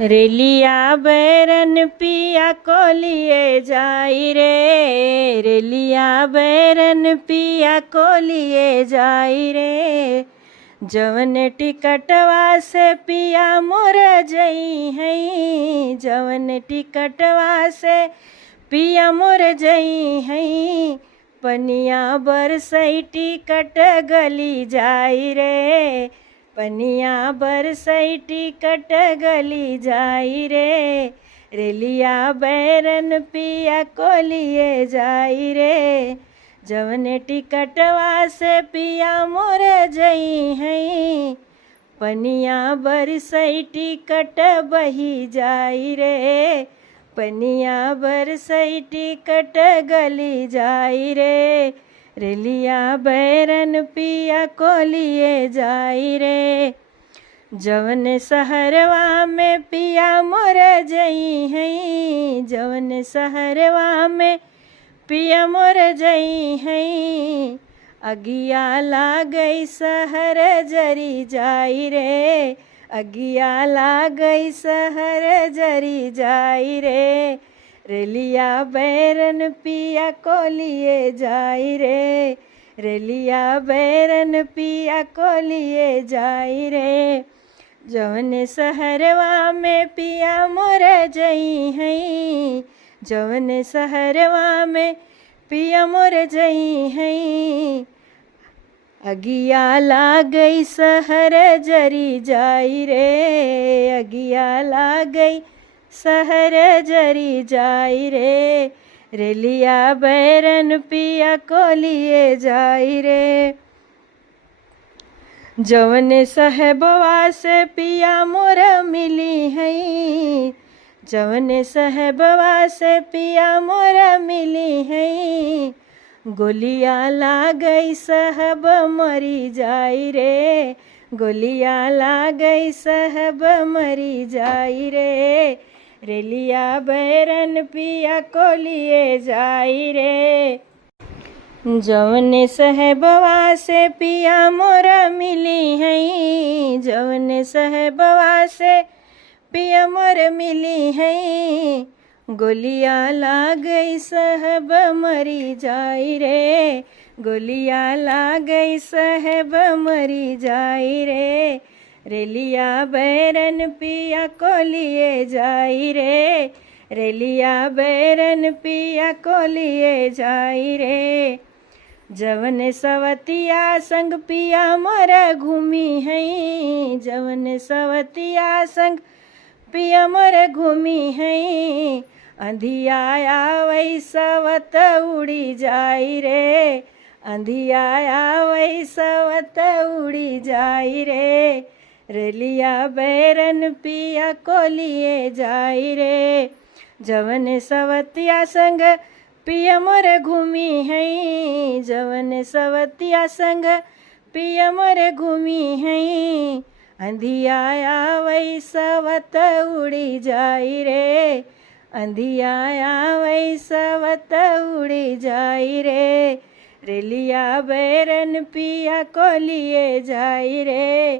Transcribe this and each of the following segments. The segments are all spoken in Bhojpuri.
रेलिया बैरन पिया को लिए जाई रे, रेलिया बैरन पिया को लिए जाई रे। जवन टिकटवा से पिया मोर जई है, जवन टिकटवा से पिया मोर जई है। पनिया बरसई टिकट गली जाई रे, पनिया बरसई टिकट गली जाई रे। रेलिया बैरन पिया को लिए जाई रे, जवने टिकटवा से पिया मोर जई है। पनिया बरसई टिकट बही जाई रे, पनिया बरसई टिकट गली जाई रे। रेलिया बैरन पिया को लिए जाई रे। जवन शहरवा में पिया मोर जई है, जवन शहरवा में पिया मोर जई है। अगिया लागई शहर जरी जाई रे, अगिया लागई शहर जरी जाई रे। रेलिया बैरन पिया को लिए जाई रे, रेलिया बैरन पिया को लिए जाई रे। जवन शहरवा में पिया मोर जई है, जवन शहरवा में पिया मोर जई है। अगिया लागई शहर जरी जाई रे, अगिया लागई शहर जरी जाई रे। रेलिया बैरन पिया को लिए जाई रे। जवन साहेबवा से पिया मोर मिली है, जवन साहेबवा से पिया मोर मिली है। गोलिया लागई साहब मरी जाई रे, गोलिया लागई साहब मरी जाई रे। रेलिया बैरन पिया को लिए जाई रे। जवन साहेबवा से पिया मोर मिली है, जवन साहेबवा से पिया मोर मिली है। गोलिया लागई साहब मरी जाई रे, गोलिया लागई साहब मरी जाई रे। रेलिया बैरन पिया को लिए जाई रे, रेलिया बैरन पिया को लिए जाई रे। जवन सवतिया संग पिया मोर घूमी है, जवन सवतिया संग पिया मोर घूमी है। अंधिया आवई सवत उड़ी जाई रे, अंधिया आवई सवत उड़ी जाई रे। रेलिया बैरन पिया को लिए जाई रे। जवन सवतिया संग पिया मोर घूमी है, जवन सवतिया संग पिया मोर घूमी है। अंधिया आवई सवत उड़ी जाई रे, अंधिया आवई सवत उड़ी जाई रे। रेलिया बैरन पिया को लिए जाई रे,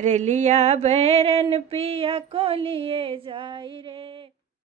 रेलिया बैरन पिया को लिए जाई रे।